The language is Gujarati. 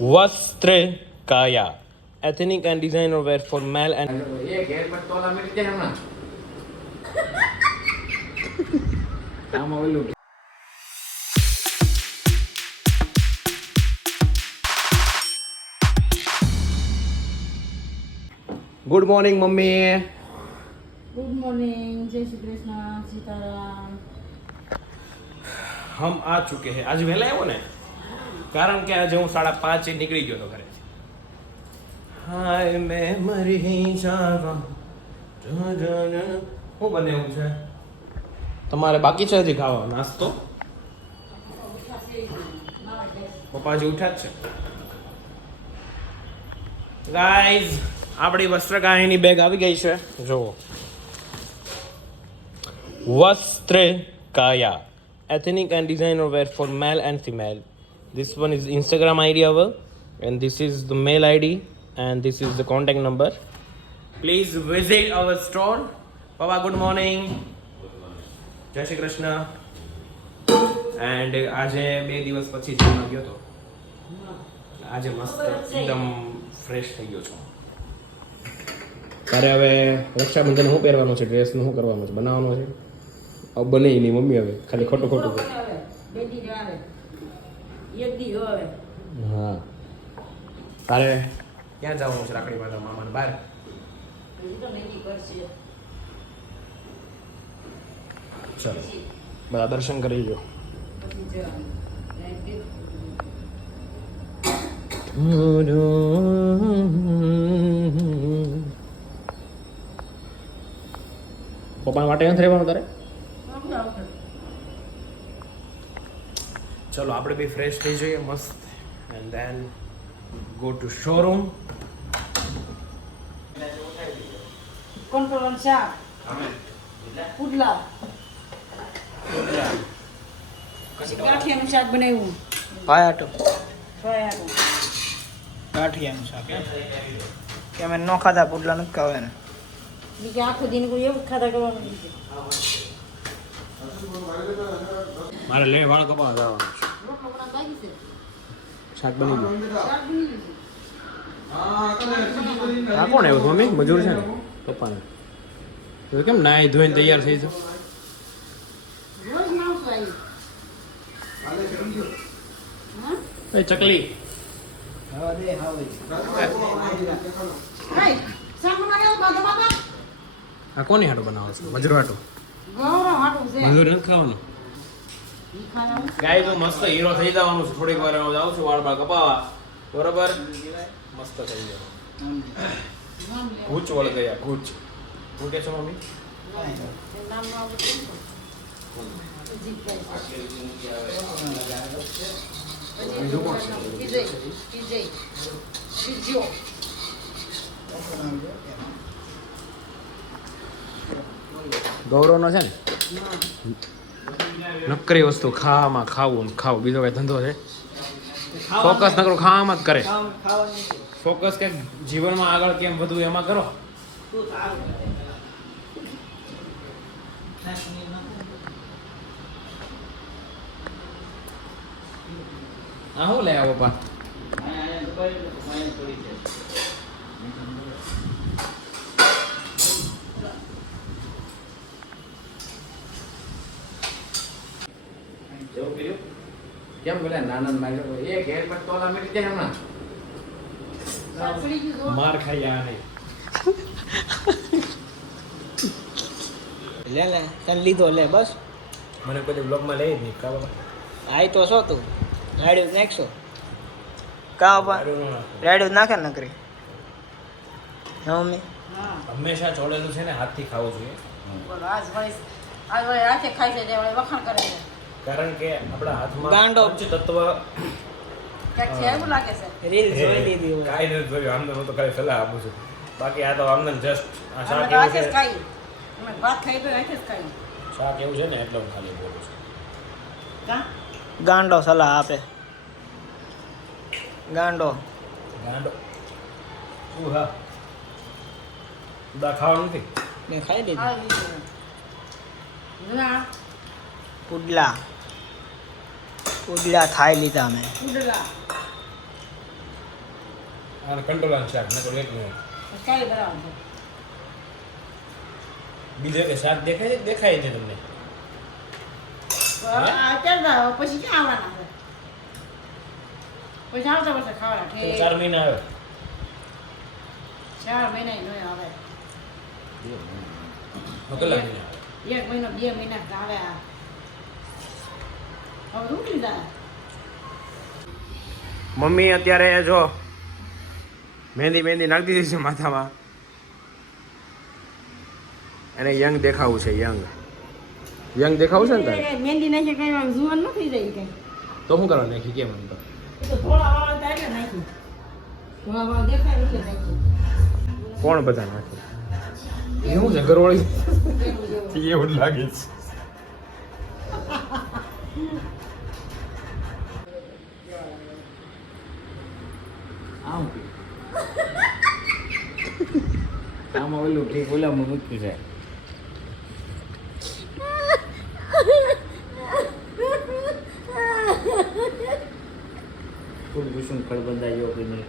Vastrikaya, ethnic and designer wear for male and ये घेर पर तोला मिल जाए ना काम ओलू good morning mummy. Good morning, जय श्री कृष्ण, सीताराम। हम आ चुके हैं। आज वહેલા આવ્યો ને, કારણ કે આજે હું 5:30 નીકળી ગયો તો ઘરે। હાય મેં મરી જાવા હું બનાવ્યું છે તમારે બાકી છે હજી ખાવા નાસ્તો? પપ્પા હજી ઉઠ્યા જ છે। ગાઈઝ આપણી વસ્ત્રકાયની બેગ આવી ગઈ છે, જુઓ। Vastrikaya, ethnic and designer wear for male and female. This one is Instagram ID our, and this is the mail ID, and this is the contact number. Please visit our store. Papa, good morning. જય શ્રી કૃષ્ણ. એન્ડ આજે 2 દિવસ પછી જીમ ગયો તો આજે મસ્ત એકદમ ફ્રેશ થઈ ગયો છું। તારે હવે રક્ષાબંધન શું પહેરવાનું છે? ડ્રેસનું શું કરવાનું છે? બનાવવાનું છે? હવે બને નહીં મમ્મી, હવે ખાલી ખોટું ખોટું હા। તારે ક્યાં જવાનું છે રાખડી માટે? મામાને બહાર? ચાલો બધા દર્શન કરી લો। પપ્પા માટે નથી રહેવાનું તારે? ચલો આપણે બી ફ્રેશ થઈ જઈએ મસ્ત, and then go to showroom. Control શાક પુડલા ગાંઠિયાનું શાક બનાવ્યું। પાયાટો સોયાનું ગાંઠિયાનું શાક કે અમે ન ખાધા, પુડલા નથી ખાવા ને બીજા આખો દિન કોઈ એવું ખાધા કરવાનું નથી। મારે લે વાળ કપાવા જવાનું છે। રોટલો બનાવવા બાકી છે, શાક બની ગયું। શાક બની ગયું આ કોણ આવ્યું? મમ્મી મજૂર છે ને પપ્પાને? તો કેમ નાઈ ધોઈને તૈયાર થઈ છે? છે। રોજ નાવશું આવી એ ચકલી હવે દે હવે હાય શાક બનાવ્યો બાદા બાદા આ કોની હાટું બનાવો છો? મજૂર હાટું? ગૌરવ હાટું છે મજૂર નથી ખાવાનું? ઈ ખાવાનું ગાય તો મસ્ત હીરો થઈ જવાનું છે। થોડીક વાર હું જાઉં છું વાળ બાળ કપાવા, બરોબર? મસ્ત થઈ ગયો। ભૂચ વળ ગયા, ભૂચ શું કે છો મમ્મી? નામ નામ ગૌરવનો છે ને નકરી વસ્તુ ખાવામાં ખાવું ને ખાવું, બીજો કઈ ધંધો છે? ફોકસ નકરો ખાવામાં જ કરે। ફોકસ કે જીવનમાં આગળ કેમ વધુ એમાં કરો। આ શું લે આવો પા? કેમ બોલે નાના માર્યો ये घेर पर तोला मिल जाए ना સાસરી કી માર ખાઈ આ નહીં। લે લે તને લીધો લે બસ। મને કોઈ બ્લોગમાં લઈ જ નહીં કા બાબા? આઈ તો છો તું રાડ્યું નાખશો કા બાપા? રાડ્યું નાખે નકરી હા મમ્મી? હા હંમેશા ચોળેલું છે ને હાથથી ખાવું જોઈએ, બોલો આજ ભાઈ હાથે ખાઈ છે તે વખાણ કરે છે। કારણ કે આપણા હાથમાં ગાંડો. પંચતત્વ ક્યાંક છે એવું લાગે છે। રીલ જોઈ લીધી હોય કાંઈ નથી જોયું આમને, હું તો ખાલી સલાહ આપું છું। બાકી આ તો આમને જસ્ટ આ અમે શાક તો એવું હાથે છે, જ ખાઈ, અમે ભાત ખાઈ તો હાથે જ ખાઈ। શાક એવું છે ને એટલે હું ખાલી બોલું છું। કા ગાંડો સલાહ આપે ગાંડો ગાંડો હા દા ખાવાનું નથી? ને ખાઈ લીધી આ લીધું ના પુડલા પુડલા ખાઈ લીધા અમે। ઉડલા અને કંટોલાનું શાક નકર એક નહીં. કાંઈ બરાબર છે. બીજું કે શાક દેખાય છે તમને? અત્યારે તો પછી ક્યાં આવવાના છે? પછી આવતા વર્ષે ખાવાના તો ઠીક. 4 મહિના આવે. 4 મહિના ય નહીં આવે. કેટલા મહિના આવે? 1 મહિનો 2 મહિના જ આવે આ. હવે ઉઠી જાય. મમ્મી અત્યારે જો મહેંદી નાખી દીધી છે માથામાં. એને યંગ દેખાવું છે, યંગ દેખાવું છે ને તારે? મહેંદી નાખી કઈ વાર જુવાન ન થઈ જાય કઈ. તો શું કરવા નાખી કેમ એમ તો? એ તો ધોળા વાળા થાય એટલે નાખી. ધોળા વાળા દેખાય એટલે નાખી. કોણ બધા નાખે? એવું છે ઘરવાળી એવું જ લાગે છે. આમ આમાં ઓલું ઠીક ઓલામાં મૂક્યું છે. ફૂલ ભૂસું ખડબંધાઈ ગયો કે નહીં.